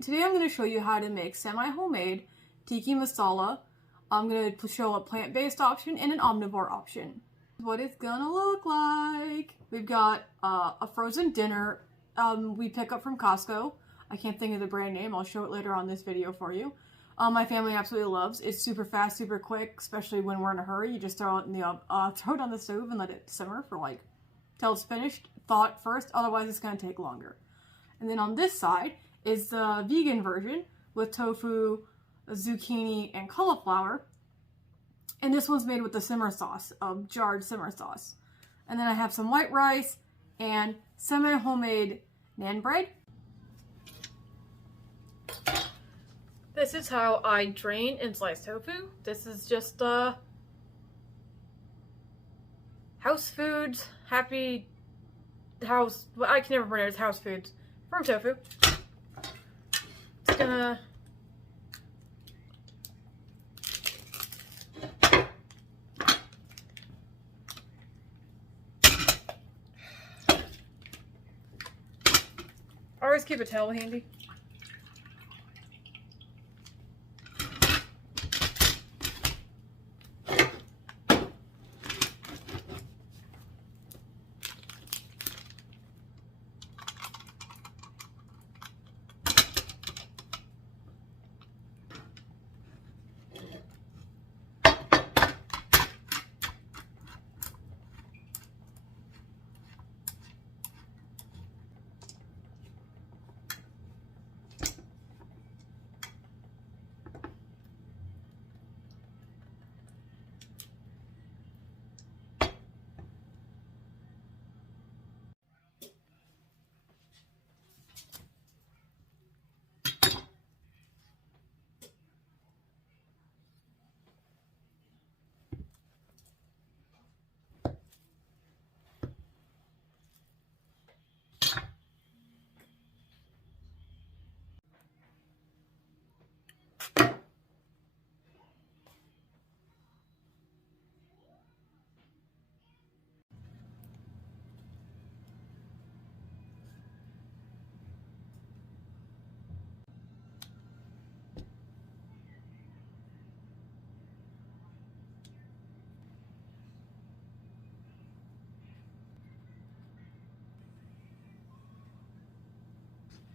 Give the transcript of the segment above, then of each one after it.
Today I'm going to show you how to make semi-homemade Tikka Masala. I'm going to show a plant-based option and an omnivore option. What it's going to look like. We've got a frozen dinner we pick up from Costco. I can't think of the brand name. I'll show it later on this video for you. My family absolutely loves. It's super fast, super quick, especially when we're in a hurry. You just throw it in the throw it on the stove and let it simmer for like till it's finished. Thaw it first, otherwise it's going to take longer. And then on this side is the vegan version with tofu, zucchini, and cauliflower. And this one's made with the simmer sauce, jarred simmer sauce. And then I have some white rice and semi-homemade naan bread. This is how I drain and slice tofu. This is just House Foods, Happy House, well, I can never pronounce House Foods, from tofu. It's gonna always keep a towel handy.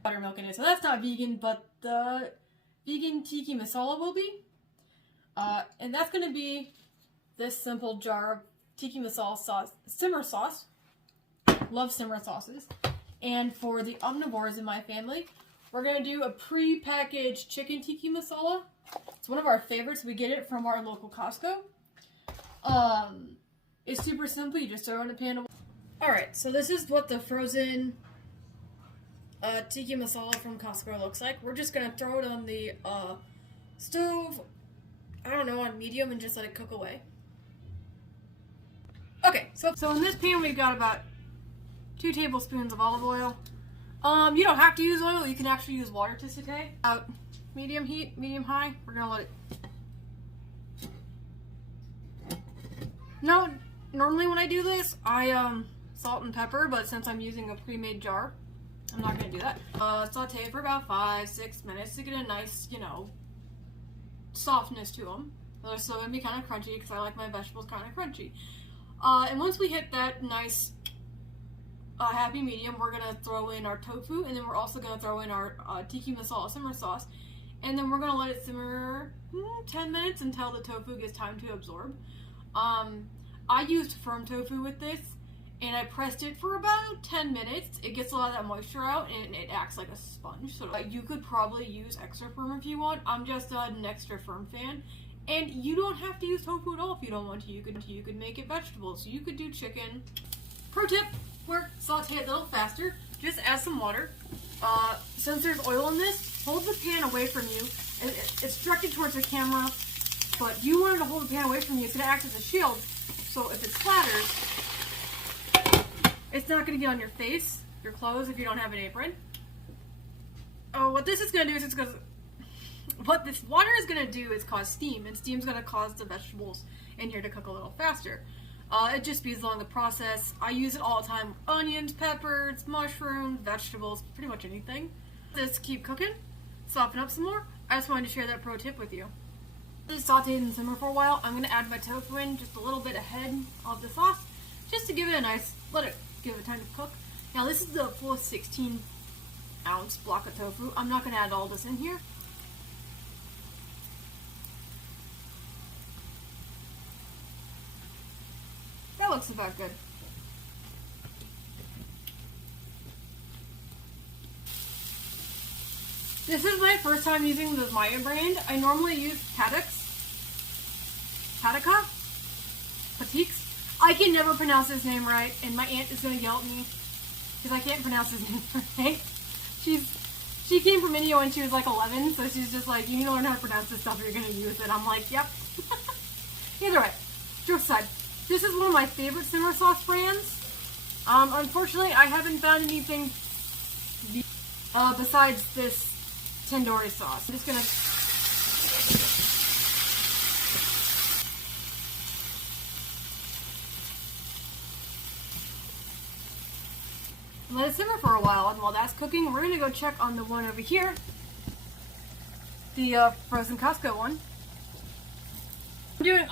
Buttermilk in it, so that's not vegan, but the vegan Tikka Masala will be. And that's going to be this simple jar of Tikka Masala sauce, simmer sauce. Love simmer sauces. And for the omnivores in my family, we're going to do a pre-packaged chicken Tikka Masala. It's one of our favorites. We get it from our local Costco. It's super simple. You just throw it in a pan of... Alright, so this is what the frozen Tikka Masala from Costco looks like. We're just going to throw it on the stove, I don't know, on medium and just let it cook away. Okay, so in this pan we've got about 2 tablespoons of olive oil. You don't have to use oil, you can actually use water to saute. Medium heat, medium high, we're going to let it... No, normally when I do this, I salt and pepper, but since I'm using a pre-made jar, I'm not going to do that. Saute for about 5-6 minutes to get a nice, you know, softness to them. They're still going to be kind of crunchy because I like my vegetables kind of crunchy. And once we hit that nice happy medium, we're going to throw in our tofu, and then we're also going to throw in our Tikka Masala simmer sauce. And then we're going to let it simmer 10 minutes until the tofu gets time to absorb. I used firm tofu with this, and I pressed it for about 10 minutes. It gets a lot of that moisture out, and it acts like a sponge. So you could probably use extra firm if you want. I'm just an extra firm fan. And you don't have to use tofu at all if you don't want to. You could make it vegetables. You could do chicken. Pro tip, saute it a little faster. Just add some water. Since there's oil in this, hold the pan away from you. It's directed towards the camera, but you want it to hold the pan away from you. It's going to act as a shield. So if it splatters, it's not going to get on your face, your clothes, if you don't have an apron. Oh, what this is going to do is what this water is going to do is cause steam, and steam's going to cause the vegetables in here to cook a little faster. It just speeds along the process. I use it all the time. Onions, peppers, mushrooms, vegetables, pretty much anything. Just keep cooking. soften up some more, I just wanted to share that pro tip with you. This sauteed and simmer for a while. I'm going to add my tofu in just a little bit ahead of the sauce, just to give it a nice, let it give it time to cook. Now this is the full 16-ounce block of tofu. I'm not going to add all this in here. That looks about good. This is my first time using the Maya brand. I normally use Patikka. I can never pronounce his name right, and my aunt is going to yell at me because I can't pronounce his name right. She came from India when she was like 11, so she's just like, you need to learn how to pronounce this stuff or you're going to use it. I'm like, yep. Either way, jokes aside, this is one of my favorite simmer sauce brands. Unfortunately, I haven't found anything besides this tandoori sauce. I'm just gonna let it simmer for a while, and while that's cooking, we're gonna go check on the one over here, the frozen Costco one. I'm doing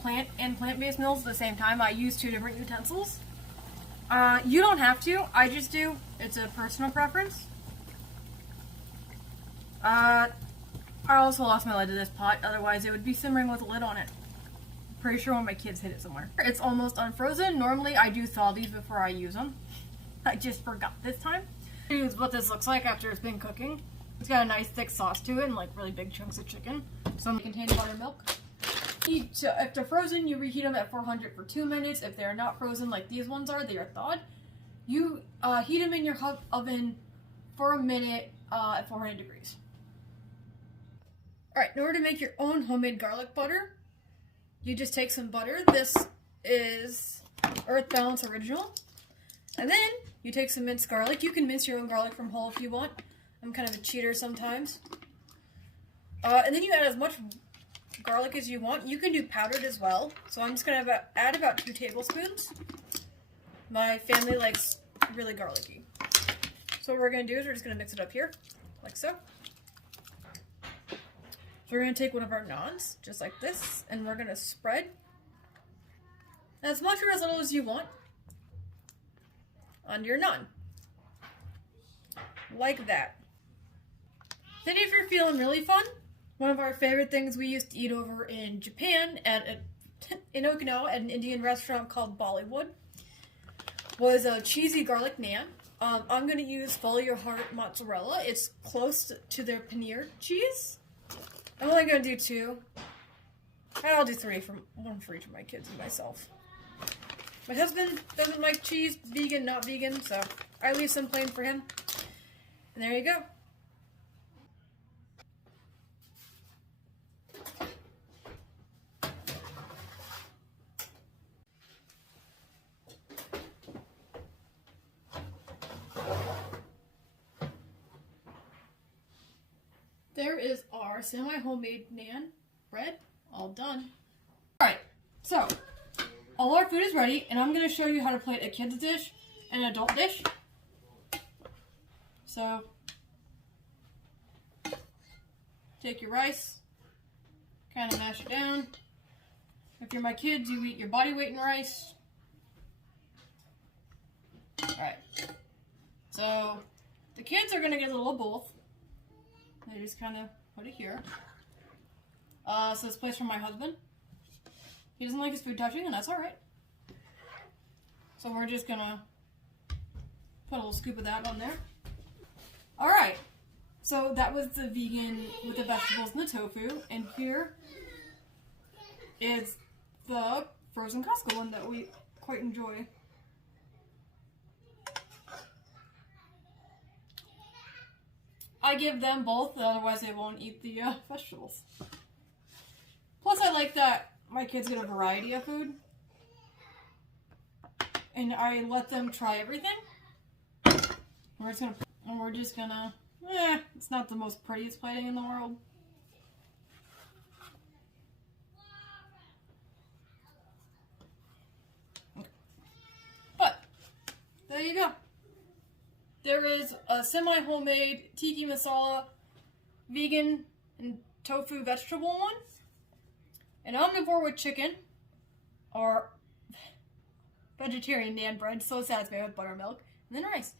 plant and plant-based meals at the same time. I use 2 different utensils. You don't have to. I just do. It's a personal preference. I also lost my lid to this pot, otherwise it would be simmering with a lid on it. Pretty sure one of my kids hid it somewhere. It's almost unfrozen. Normally I do thaw these before I use them. I just forgot this time. Here's what this looks like after it's been cooking. It's got a nice thick sauce to it and like really big chunks of chicken. Some contain buttermilk. If they're frozen, you reheat them at 400 for 2 minutes. If they're not frozen like these ones are, they are thawed. You heat them in your oven for a minute at 400 degrees. Alright, in order to make your own homemade garlic butter, you just take some butter. This is Earth Balance Original. And then you take some minced garlic. You can mince your own garlic from whole if you want. I'm kind of a cheater sometimes. And then you add as much garlic as you want. You can do powdered as well. So I'm just going to add about 2 tablespoons. My family likes really garlicky. So what we're going to do is we're just going to mix it up here, like so. So we're going to take one of our naans, just like this, and we're going to spread as much or as little as you want onto your naan. Like that. Then if you're feeling really fun, one of our favorite things we used to eat over in Japan in Okinawa at an Indian restaurant called Bollywood was a cheesy garlic naan. I'm going to use Follow Your Heart mozzarella. It's close to their paneer cheese. I'm only going to do 2. I'll do 3, one for each of my kids and myself. My husband doesn't like cheese, vegan, not vegan, so I leave some plain for him. And there you go. There is our semi-homemade naan bread, all done. Alright, so all our food is ready, and I'm going to show you how to plate a kid's dish and an adult dish. So, take your rice, kind of mash it down. If you're my kids, you eat your body weight in rice. Alright, so the kids are going to get a little of both. I just kind of put it here. So this place for my husband. He doesn't like his food touching, and that's alright. So we're just gonna put a little scoop of that on there. Alright, so that was the vegan with the vegetables and the tofu, and here is the frozen Costco one that we quite enjoy. I give them both, otherwise they won't eat the vegetables. Plus I like that my kids get a variety of food. And I let them try everything. We're just gonna, it's not the most prettiest plating in the world. But, there you go. There is a semi-homemade Tikka Masala vegan and tofu vegetable one, an omnivore with chicken, or vegetarian naan bread, so sad it's made with buttermilk, and then rice.